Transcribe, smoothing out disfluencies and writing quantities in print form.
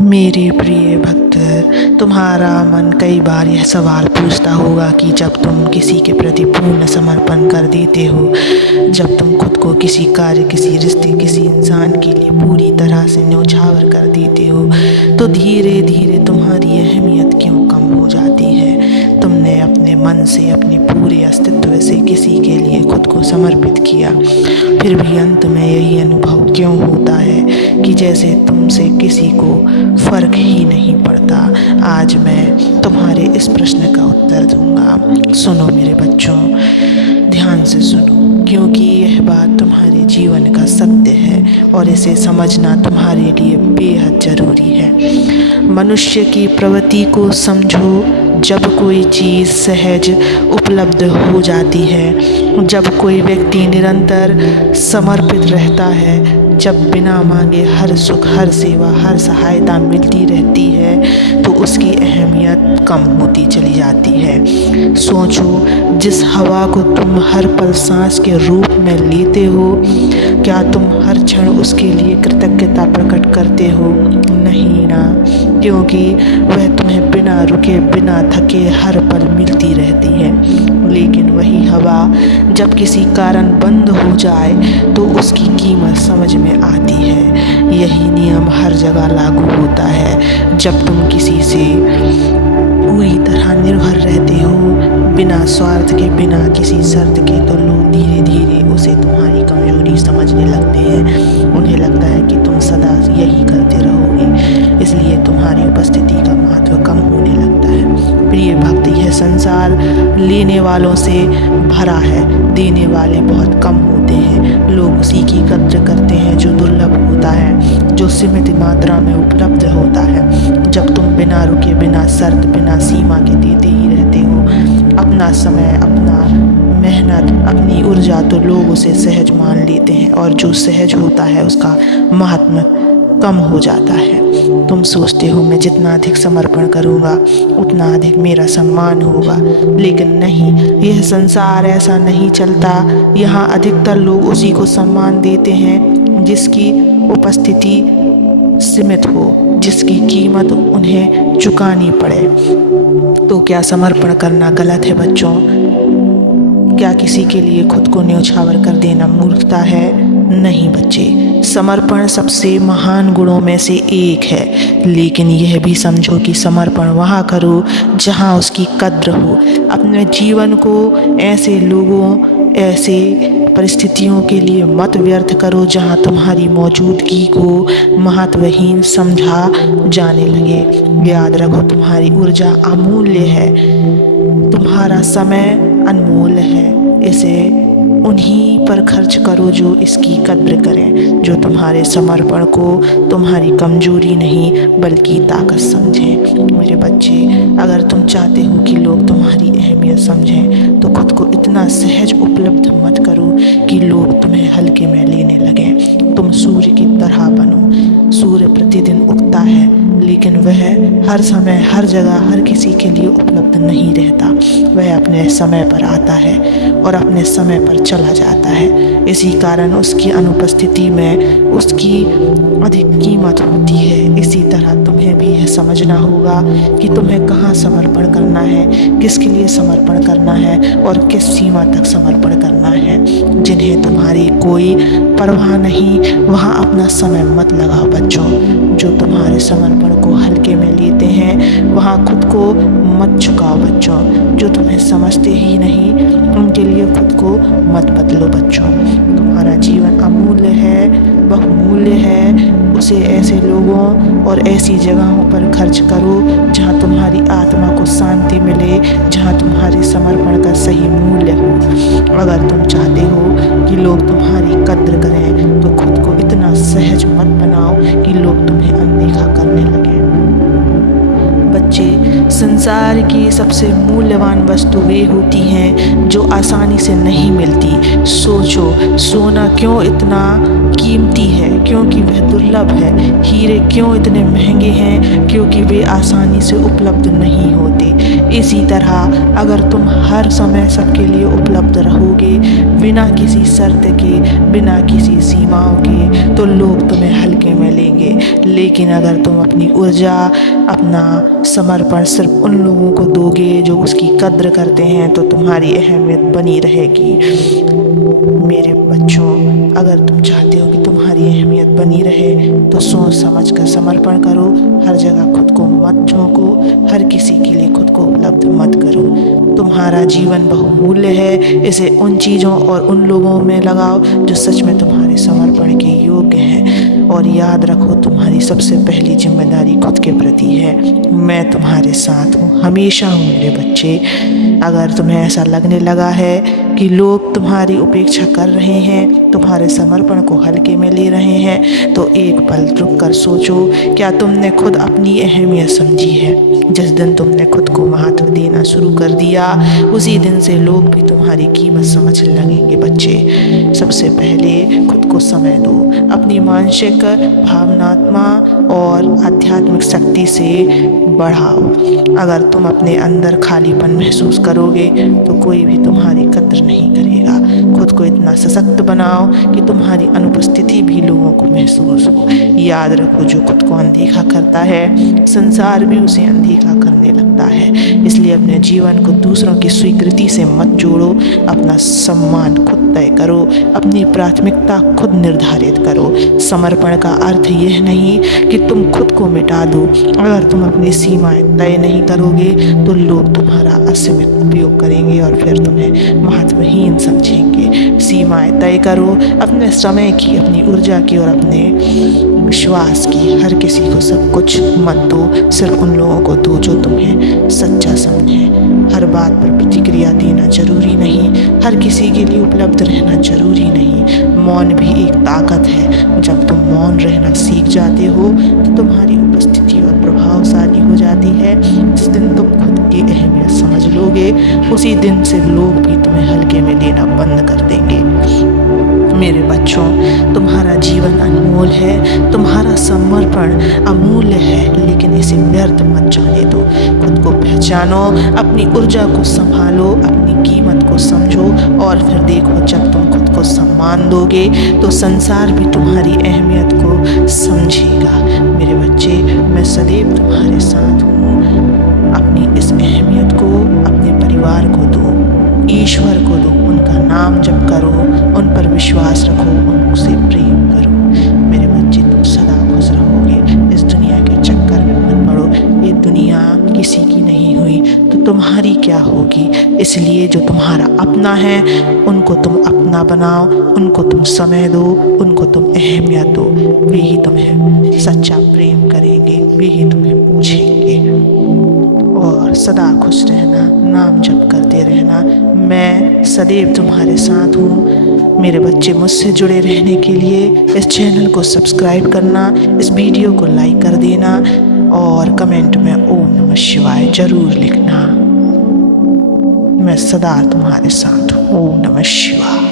मेरे प्रिय भक्त, तुम्हारा मन कई बार यह सवाल पूछता होगा कि जब तुम किसी के प्रति पूर्ण समर्पण कर देते हो, जब तुम खुद को किसी कार्य, किसी रिश्ते, किसी इंसान के लिए पूरी तरह से न्यौछावर कर देते हो, तो धीरे धीरे तुम्हारी अहमियत क्यों कम हो जाती है। तुमने अपने मन से, अपने पूरे अस्तित्व से किसी के लिए खुद को समर्पित किया, फिर भी अंत में यही अनुभव क्यों होता है कि जैसे तुमसे किसी को फर्क ही नहीं पड़ता। आज मैं तुम्हारे इस प्रश्न का उत्तर दूंगा। सुनो मेरे बच्चों, ध्यान से सुनो, क्योंकि यह बात तुम्हारे जीवन का सत्य है और इसे समझना तुम्हारे लिए बेहद जरूरी है। मनुष्य की प्रवृत्ति को समझो। जब कोई चीज़ सहज उपलब्ध हो जाती है, जब कोई व्यक्ति निरंतर समर्पित रहता है, जब बिना मांगे हर सुख, हर सेवा, हर सहायता मिलती रहती है, तो उसकी अहमियत कम होती चली जाती है। सोचो, जिस हवा को तुम हर पल सांस के रूप में लेते हो, क्या तुम हर क्षण उसके लिए कृतज्ञता प्रकट करते हो? नहीं ना, क्योंकि वह तुम्हें बिना रुके, बिना थके हर पल मिलती रहती है। लेकिन वही हवा जब किसी कारण बंद हो जाए तो उसकी कीमत समझ में आती है। यही नियम हर जगह लागू होता है। जब तुम किसी से पूरी तरह निर्भर रहते हो, बिना स्वार्थ के, बिना किसी शर्त के, तो लोग धीरे धीरे उसे तुम्हारी कमजोरी समझने लगते हैं। उन्हें लगता है कि तुम सदा यही करते रहोगे, इसलिए तुम्हारी उपस्थिति का महत्व कम होने लगता है। प्रिय भक्त, यह संसार लेने वालों से भरा है, देने वाले बहुत कम होते हैं। लोग उसी की कद्र करते हैं जो दुर्लभ होता है, जो सीमित मात्रा में उपलब्ध होता है। जब तुम बिना रुके, बिना शर्त, बिना सीमा के देते ही रहते हो अपना समय, अपना मेहनत, अपनी ऊर्जा, तो लोग उसे सहज मान लेते हैं और जो सहज होता है उसका महत्व कम हो जाता है। तुम सोचते हो मैं जितना अधिक समर्पण करूँगा उतना अधिक मेरा सम्मान होगा, लेकिन नहीं, यह संसार ऐसा नहीं चलता। यहाँ अधिकतर लोग उसी को सम्मान देते हैं जिसकी उपस्थिति सीमित हो, जिसकी कीमत उन्हें चुकानी पड़े। तो क्या समर्पण करना गलत है बच्चों? क्या किसी के लिए खुद को न्यौछावर कर देना मूर्खता है? नहीं बच्चे, समर्पण सबसे महान गुणों में से एक है। लेकिन यह भी समझो कि समर्पण वहाँ करो जहाँ उसकी कद्र हो। अपने जीवन को ऐसे लोगों, ऐसे परिस्थितियों के लिए मत व्यर्थ करो जहाँ तुम्हारी मौजूदगी को महत्वहीन समझा जाने लगे। याद रखो, तुम्हारी ऊर्जा अमूल्य है, तुम्हारा समय अनमोल है। इसे उन्हीं पर खर्च करो जो इसकी कद्र करें, जो तुम्हारे समर्पण को तुम्हारी कमजोरी नहीं बल्कि ताकत समझें। मेरे बच्चे, अगर तुम चाहते हो कि लोग तुम्हारी अहमियत समझें, तो खुद को इतना सहज उपलब्ध मत करो कि लोग तुम्हें हल्के में लेने लगें। तुम सूर्य की तरह बनो। सूर्य प्रतिदिन उगता है, लेकिन वह हर समय, हर जगह, हर किसी के लिए उपलब्ध नहीं रहता। वह अपने समय पर आता है और अपने समय पर चला जाता है। इसी कारण उसकी अनुपस्थिति में उसकी अधिक कीमत होती है। इसी तरह तुम्हें भी यह समझना होगा कि तुम्हें कहाँ समर्पण करना है, किसके लिए समर्पण करना है और किस सीमा तक समर्पण करना है। जिन्हें तुम्हारी कोई परवाह नहीं, वहाँ अपना समय मत लगाओ बच्चों। जो तुम्हारे समर्पण को हल्के में लेते हैं, वहाँ खुद को मत झुकाओ बच्चों। जो तुम्हें समझते ही नहीं, उनके लिए खुद को मत बदलो बच्चों। तुम्हारा जीवन अमूल्य है, बहुमूल्य है। उसे ऐसे लोगों और ऐसी जगहों पर खर्च करो जहाँ तुम्हारी आत्मा को शांति मिले, जहाँ तुम्हारे समर्पण का सही मूल्य हो। अगर तुम चाहते हो कि लोग तुम्हारी कद्र करें, तो खुद को इतना सहज मत बनाओ कि लोग तुम्हें अनदेखा करने लगें। बच्चे, संसार की सबसे मूल्यवान वस्तु वे होती हैं जो आसानी से नहीं मिलती। सोचो, सोना क्यों इतना कीमती है? क्योंकि वह दुर्लभ है। हीरे क्यों इतने महंगे हैं? क्योंकि वे आसानी से उपलब्ध नहीं होते। इसी तरह अगर तुम हर समय सबके लिए उपलब्ध रहोगे, बिना किसी शर्त के, बिना किसी सीमाओं के, तो लोग तुम्हें हल्के में लेंगे। लेकिन अगर तुम अपनी ऊर्जा, अपना समर्पण सिर्फ उन लोगों को दोगे जो उसकी कद्र करते हैं, तो तुम्हारी अहमियत बनी रहेगी। मेरे बच्चों, अगर तुम चाहते हो कि तुम्हारी अहमियत बनी रहे तो सोच समझ कर समर्पण करो। हर जगह खुद को मत झोंको, हर किसी के लिए खुद को उपलब्ध मत करो। तुम्हारा जीवन बहुमूल्य है, इसे उन चीज़ों और उन लोगों में लगाओ जो सच में तुम्हारे समर्पण के योग्य हैं। और याद रखो, तुम्हारी सबसे पहली जिम्मेदारी खुद के प्रति है। मैं तुम्हारे साथ हूँ, हमेशा हूँ मेरे बच्चे। अगर तुम्हें ऐसा लगने लगा है कि लोग तुम्हारी उपेक्षा कर रहे हैं, तुम्हारे समर्पण को हल्के में ले रहे हैं, तो एक पल रुक कर सोचो, क्या तुमने खुद अपनी अहमियत समझी है? जिस दिन तुमने खुद को महत्व देना शुरू कर दिया, उसी दिन से लोग भी तुम्हारी कीमत समझने लगेंगे बच्चे। सबसे पहले खुद को समय दो, अपनी मानसिक, भावनात्मक और आध्यात्मिक शक्ति से बढ़ाओ। अगर तुम अपने अंदर खालीपन महसूस करोगे तो कोई भी तुम्हारी कद्र नहीं करेगा। खुद को इतना सशक्त बनाओ कि तुम्हारी अनुपस्थिति भी लोगों को महसूस हो। याद रखो, जो खुद को अनदेखा करता है, संसार भी उसे अनदेखा करने लगता है। इसलिए अपने जीवन को दूसरों की स्वीकृति से मत जोड़ो। अपना सम्मान खुद तय करो, अपनी प्राथमिकता खुद निर्धारित करो। समर्पण का अर्थ यह नहीं कि तुम खुद को मिटा दो। अगर तुम अपनी सीमाएं तय नहीं करोगे तो लोग तुम्हारा असीमित उपयोग करेंगे और फिर तुम्हें महत्वहीन समझेंगे। सीमाएं तय करो, अपने समय की, अपनी ऊर्जा की और अपने विश्वास की। हर किसी को सब कुछ मत दो, सिर्फ उन लोगों को दो जो तुम्हें सच्चा समझे। हर बात पर प्रतिक्रिया देना जरूरी नहीं, हर किसी के लिए उपलब्ध रहना जरूरी नहीं। मौन भी एक ताकत है। जब तुम मौन रहना सीख जाते हो तो तुम्हारी उपस्थिति और प्रभावशाली हो जाती है। जिस दिन तुम खुद की अहमियत समझ लोगे, उसी दिन से लोग भी तुम्हें हल्के में लेना बंद कर देंगे। मेरे बच्चों, तुम्हारा जीवन अनमोल है, तुम्हारा समर्पण अमूल्य है, लेकिन इसे व्यर्थ मत जाने दो। खुद को पहचानो, अपनी ऊर्जा को संभालो, अपनी कीमत को समझो और फिर देखो, जब तुम खुद को सम्मान दोगे तो संसार भी तुम्हारी अहमियत को समझेगा। मेरे बच्चे, मैं सदैव तुम्हारे साथ हूँ। अपनी इस अहमियत को अपने परिवार को दो, ईश्वर को दो, उनका नाम जप करो, उन पर विश्वास रखो, उनसे प्रेम करो। मेरे बच्चे, तुम सदा खुश रहोगे। इस दुनिया के चक्कर में मत पड़ो। ये दुनिया किसी की नहीं हुई तो तुम्हारी क्या होगी। इसलिए जो तुम्हारा अपना है उनको तुम अपना बनाओ, उनको तुम समय दो, उनको तुम अहमियत दो। वे ही तुम्हें सच्चा प्रेम करेंगे, वे ही तुम्हें पूछेंगे। और सदा खुश रहना, नाम जप करते रहना। मैं सदैव तुम्हारे साथ हूँ। मेरे बच्चे, मुझसे जुड़े रहने के लिए इस चैनल को सब्सक्राइब करना, इस वीडियो को लाइक कर देना और कमेंट में ओम नमः शिवाय जरूर लिखना। मैं सदा तुम्हारे साथ हूँ। ओम नमः शिवाय।